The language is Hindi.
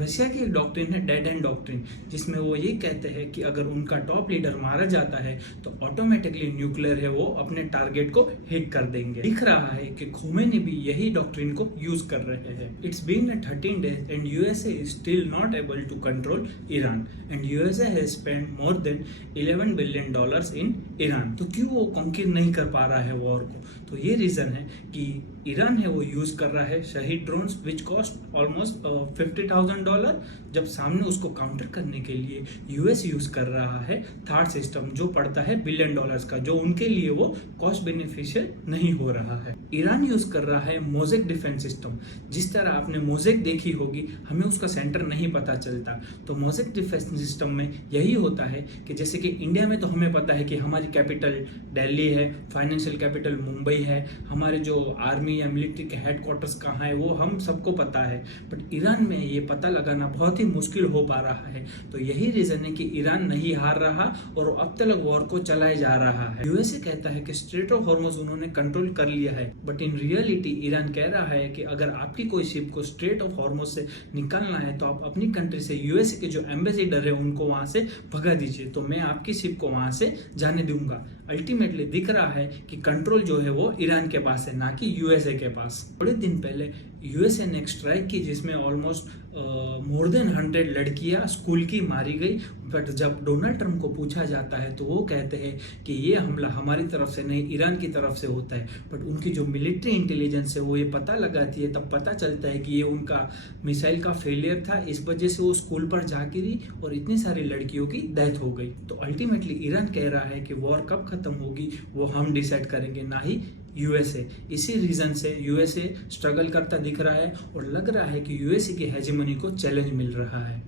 रशिया की एक डॉक्ट्रिन है डेड एंड डॉक्ट्रिन, जिसमें वो ये कहते हैं कि अगर उनका टॉप लीडर मारा जाता है तो ऑटोमेटिकली न्यूक्लियर है वो अपने टारगेट को हिट कर देंगे। दिख रहा है कि खोमेनी भी यही डॉक्ट्रिन को यूज कर रहे हैं। It's been 13 days and USA is still not able to control Iran and USA has spend more than $11 billion in Iran. तो क्यों वो कॉन्क्र नहीं कर पा रहा है वॉर को? तो ये रीजन है कि ईरान है वो यूज कर रहा है शहीद ड्रोन्स विच कॉस्ट ऑलमोस्ट $50,000, जब सामने उसको काउंटर करने के लिए यूएस यूज कर रहा है थार्ड सिस्टम जो पड़ता है $1 बिलियन का, जो उनके लिए वो कॉस्ट बेनिफिशियल नहीं हो रहा है। ईरान यूज कर रहा है मोजेक डिफेंस सिस्टम। जिस तरह आपने मोजेक देखी होगी, हमें उसका सेंटर नहीं पता चलता। तो मोजेक डिफेंस सिस्टम में यही होता है कि जैसे कि इंडिया में तो हमें पता है कि हमारी कैपिटल दिल्ली है, फाइनेंशियल कैपिटल मुंबई है, हमारे जो आर्मी या मिलिट्री के हेडक्वार्टर्स कहाँ है वो हम सबको पता है, बट ईरान में ये पता लगाना बहुत ही मुश्किल हो पा रहा है। तो यही रीजन है कि ईरान नहीं हार रहा और अब तक वॉर को चलाए जा रहा है। यूएसए कहता है कि स्ट्रेट ऑफ हॉर्मुज उन्होंने कंट्रोल कर लिया है, बट इन रियलिटी ईरान कह रहा है कि अगर आपकी कोई शिप को स्ट्रेट ऑफ हॉर्मुज से निकालना है तो आप अपनी कंट्री से यूएसए के जो एम्बेसडर है उनको वहां से भगा दीजिए, तो मैं आपकी शिप को वहां से जाने दूंगा। अल्टीमेटली दिख रहा है कि कंट्रोल जो है वो ईरान के पास है, ना कि यूएसए के पास। थोड़े दिन पहले यूएसए ने एक स्ट्राइक की जिसमें ऑलमोस्ट मोर देन 100 लड़कियां स्कूल की मारी गई, बट जब डोनाल्ड ट्रंप को पूछा जाता है तो वो कहते हैं कि ये हमला हमारी तरफ से नहीं ईरान की तरफ से होता है। बट उनकी जो मिलिट्री इंटेलिजेंस है वो ये पता लगाती है, तब पता चलता है कि ये उनका मिसाइल का फेलियर था, इस वजह से वो स्कूल पर जा गिरी और इतनी सारी लड़कियों की डेथ हो गई। तो अल्टीमेटली ईरान कह रहा है कि वॉर कब खत्म होगी वो हम डिसाइड करेंगे, ना ही यूएसए। इसी रीजन से यूएसए स्ट्रगल करता दिख रहा है और लग रहा है कि यूएसए की हेजेमनी को चैलेंज मिल रहा है।